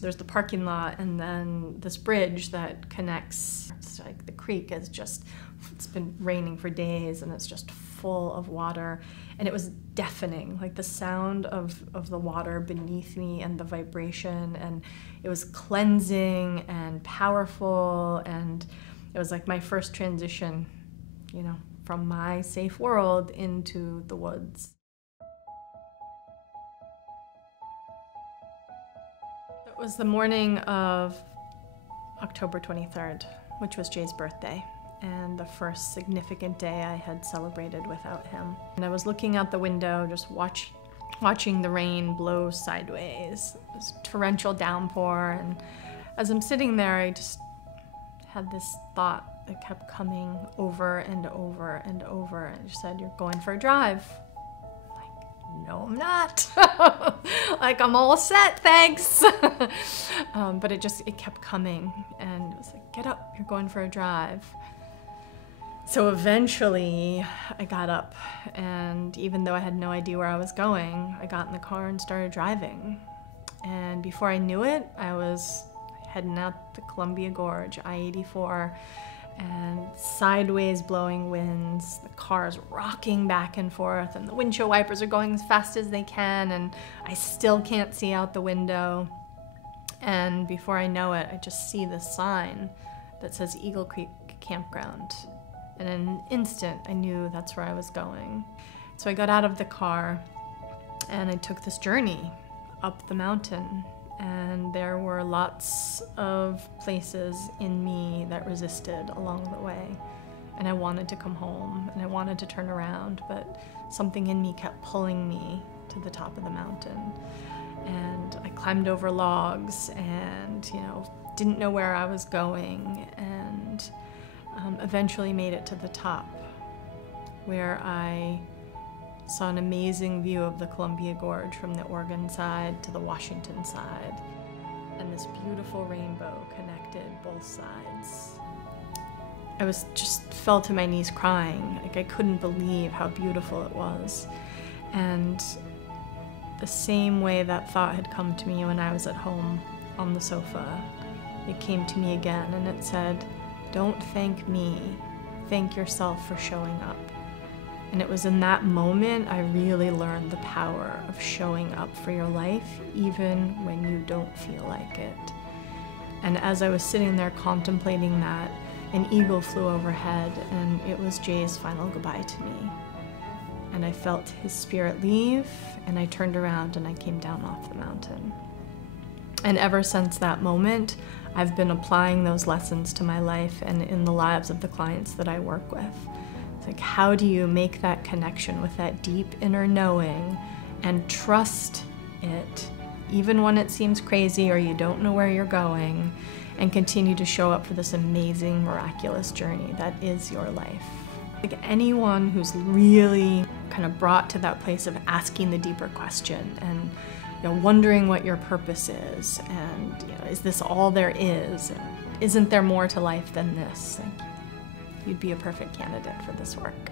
there's the parking lot, and then this bridge that connects. It's like the creek is just, it's been raining for days and it's just full of water, and it was deafening, like the sound of the water beneath me and the vibration, and it was cleansing and powerful, and it was like my first transition, you know, from my safe world into the woods. It was the morning of October 23rd, which was Jay's birthday, and the first significant day I had celebrated without him. And I was looking out the window, just watching the rain blow sideways. It was torrential downpour, and as I'm sitting there, I just had this thought that kept coming over and over and over. And I just said, "You're going for a drive." No, I'm not. Like, I'm all set, thanks. But it kept coming, and it was like, "Get up, you're going for a drive." So eventually I got up, and even though I had no idea where I was going, I got in the car and started driving. And before I knew it, I was heading out the Columbia Gorge, I-84, and sideways blowing winds, the car's rocking back and forth, and the windshield wipers are going as fast as they can, and I still can't see out the window. And before I know it, I just see this sign that says Eagle Creek Campground. And in an instant, I knew that's where I was going. So I got out of the car, and I took this journey up the mountain. And there were lots of places in me that resisted along the way. And I wanted to come home, and I wanted to turn around, but something in me kept pulling me to the top of the mountain. And I climbed over logs and, you know, didn't know where I was going, and eventually made it to the top, where I saw an amazing view of the Columbia Gorge from the Oregon side to the Washington side. And this beautiful rainbow connected both sides. I just fell to my knees crying. Like, I couldn't believe how beautiful it was. And the same way that thought had come to me when I was at home on the sofa, it came to me again, and it said, "Don't thank me, thank yourself for showing up." And it was in that moment I really learned the power of showing up for your life, even when you don't feel like it. And as I was sitting there contemplating that, an eagle flew overhead, and it was Jay's final goodbye to me. And I felt his spirit leave, and I turned around and I came down off the mountain. And ever since that moment, I've been applying those lessons to my life and in the lives of the clients that I work with. It's like, how do you make that connection with that deep inner knowing and trust it, even when it seems crazy or you don't know where you're going, and continue to show up for this amazing, miraculous journey that is your life? Like, anyone who's really kind of brought to that place of asking the deeper question and, you know, wondering what your purpose is, and, you know, is this all there is? And isn't there more to life than this? Like, you'd be a perfect candidate for this work.